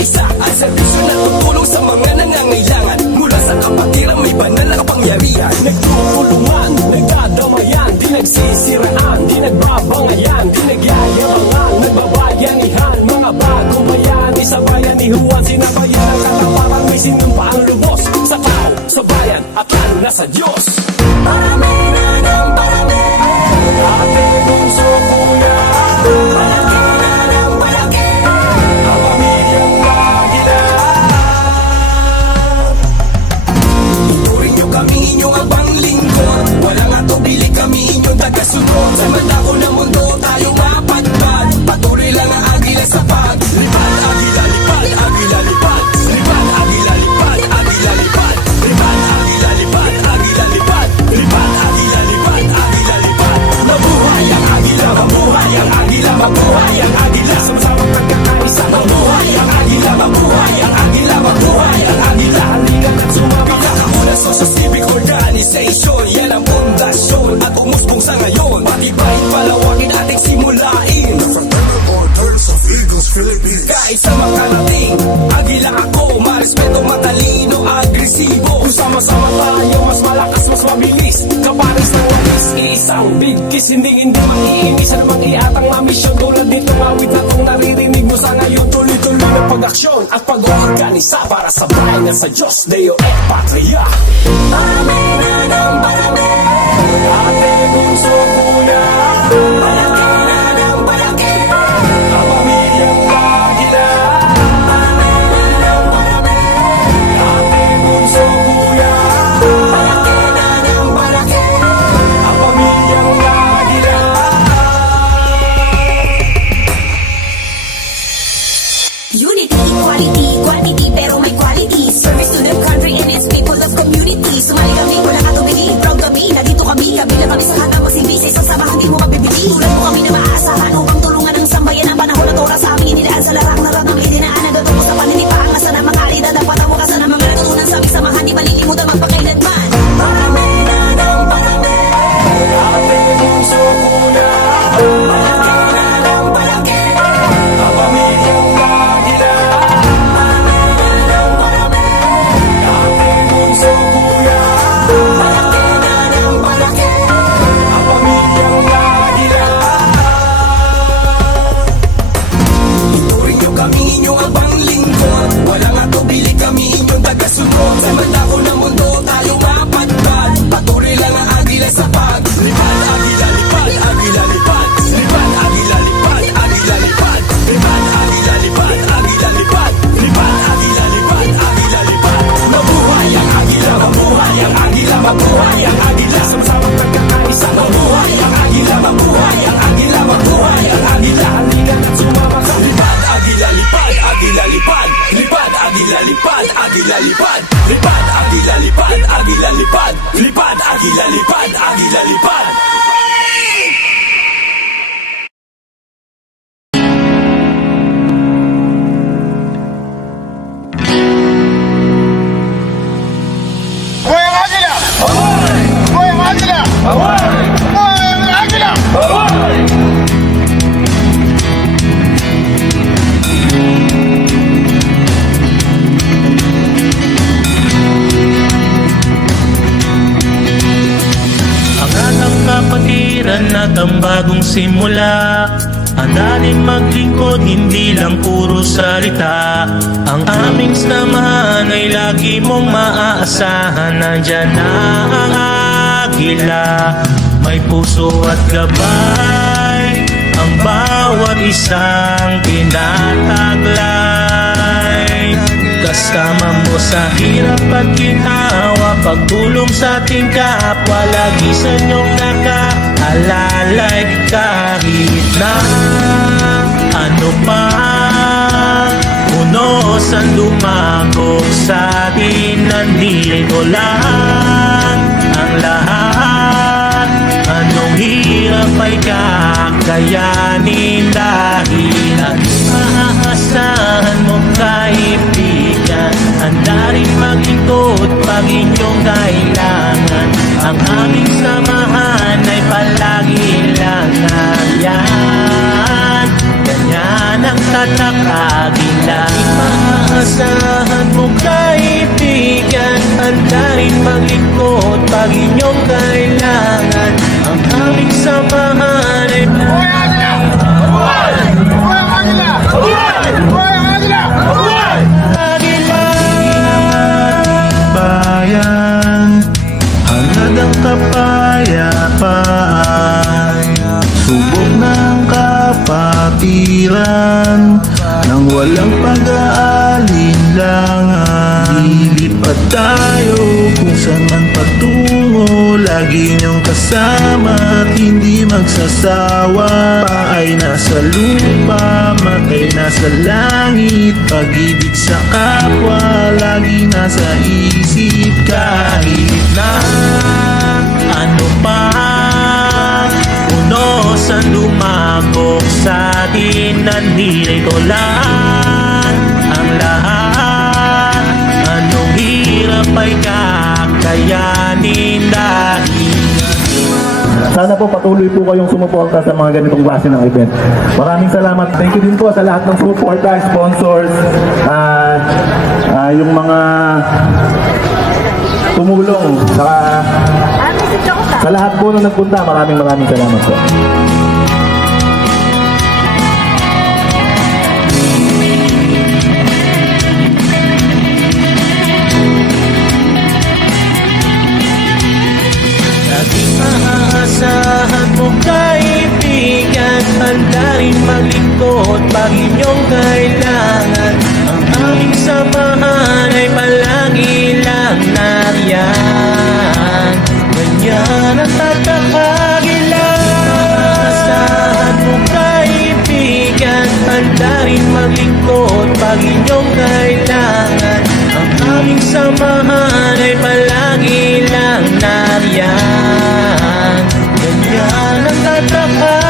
kaisa at serbisyo na tutulong sa mga nangangailangan. Mula sa kapatiran may banal na kapangyarihan. Nagtutulungan, nagdadamayan, di nagsisiraan, di nagbabangayan, di nagyayabangan, nagbabayanihan. Mga bagong bayani sa bayanihuan, sinabayan ang katawaran, may sinumpaang lubos sa tao, sa bayan at lalo na sa Diyos. Parami na ng parami, ate bunso kuya, palaki na ng palaki, ang pamilyang Agila. Tuturing nyo kami inyong abang lingkod, walang atubili kami inyong tagasunod. Sa mandako ng mundo tayo mapatpad, patuloy lang ang Agila sa paglipad. Agila lipad, Agila lipad, lipad, Agila lipad, Agila lipad, lipad, Agila lipad, Agila lipad, lipad, Agila lipad, Agila lipad. Mabuhay ang Agila, mabuhay ang Agila, mabuhay ang Agila. Sama-samang nagkakaisa, mabuhay ang Agila, mabuhay ang Agila, mabuhay ang Agila. Halika at sumama ka. Una sa civic organization, yan ang pundasyon at umusbong sa ngayon. Patibayin, palawagin ating simulain. Kaisa makarating, Agila ako, marespeto, matalino, agresibo. Kung sama-sama tayo, mas malakas, mas mabilis. Kaparis ng wapis, isang bigkis. Hindi maiinis na mag-iatang mamisyon. Tulad nito awit na kung naririnig mo sa ngayon. Tuloy-tuloy na pag-aksyon at pag-organisa para sa bayan at sa Diyos, Deo et Patria. Parami na ng parami, ate bunso kuya, palaki na ng palaki, ang pamilyang Agila. Parami na ng parami, ate bunso kuya, palaki na ng palaki, ang pamilyang Agila. Unity, equality, quantity, pero may quality. Service to the country and its people of community. Sumali kami, wala katubili, proud kami. Nandito kami, kabila kami sa lahat ng magsilbisi. Sa samahan di mo mabibili. Tulad mo kami na maaasahan upang tulungan ng sambayan. Ang panahon at oras sa aming inilaan sa larang na ratang idinaan. Nagatuto sa paninipaan, nasa na mga alida. Dapat ang wakasan ng mga natutunan sa aming samahan. Di malilimutan magpakailanman. Parami na ng parami, ate bunso kuya, palaki na ng palaki, Ang pamilyang Agila. parami na ng parami, Ate bunso kuya, palaki na ng palaki. ang pamilyang Agila. Turing nyo kami inyong abang lingkod, walang atubili kami inyong tagasunod. Sa mandako ng mundo tayo mapatpad, patuloy lang ang Agila sa paglipad. Agila lipad, Agila lipad, lipad, Agila lipad, Agila lipad, lipad, Agila lipad, Agila lipad, lipad, Agila lipad, Agila lipad. Mabuhay ang Agila, mabuhay ang Agila, mabuhay ang Agila. Sama-samang nagkakaisa, mabuhay ang Agila, mabuhay ang Agila, mabuhay ang Agila. Halika at sumama ka. Lipad, Agila lipad, Agila lipad, lipad, Agila lipad, Agila lipad, lipad, Agila lipad, Agila lipad, lipad, Agila lipad, Agila lipad. Buhay ang Agila! Buhay ang Agila! Buhay ang Agila! Ang anak kapatiran at ang bagong simula, handa rin maglingkod, hindi lang puro salita. Ang aming samahan ay lagi mong maaasahan. Nandyan na ang Agila, may puso at gabay, ang bawat isang tinataglay. Kasama mo sa hirap at ginawa, pagtulong sa ating kapwa, lagi sa inyong nakaalalay. Kahit na ano pa unos ang lumagok sa atin, nandito lang ang lahat. Anong hirap ay kakayanin, dahil ang maaasahan mong kaibigan, handa rin maglingkod pag inyong kailangan. Ang aming samahan ay palagi lang yan. Ganyan ang tatak Agila. Maasahan mo kaibigan, handa rin maglingkod pag inyong kailangan. Ang aming samahan ay bayan, hangad ang kapayapaan, subok ng kapatiran, nang walang pag-aalinlangan. Lilipat tayo kung saan man patungo, lagi niyong kasama at hindi magsasawa. Paay nasa lupa, matay nasa langit, pag-ibig sa kapwa lagi nasa isip. Kahit na ano pa unosan lumabok sa atin, nandito lang ang lahat. Anong hirap ay kakayanin dahil sana po patuloy po kayong sumuporta sa mga ganitong klase ng event. Maraming salamat. Thank you din po sa lahat ng suporta, sponsors, yung mga tumulong, sa lahat po na nagpunta. Maraming salamat po. Maasahan mo kaibigan, handa rin maglingkod pag inyong kailangan. Ang aming samahan ay palagi lang nariyan. Ganyan ang tatakagilan. Maasahan mo kaibigan, handa rin maglingkod pag inyong kailangan. Ang aming samahan ay palagi lang nariyan. Ganyan ang tatakagilan.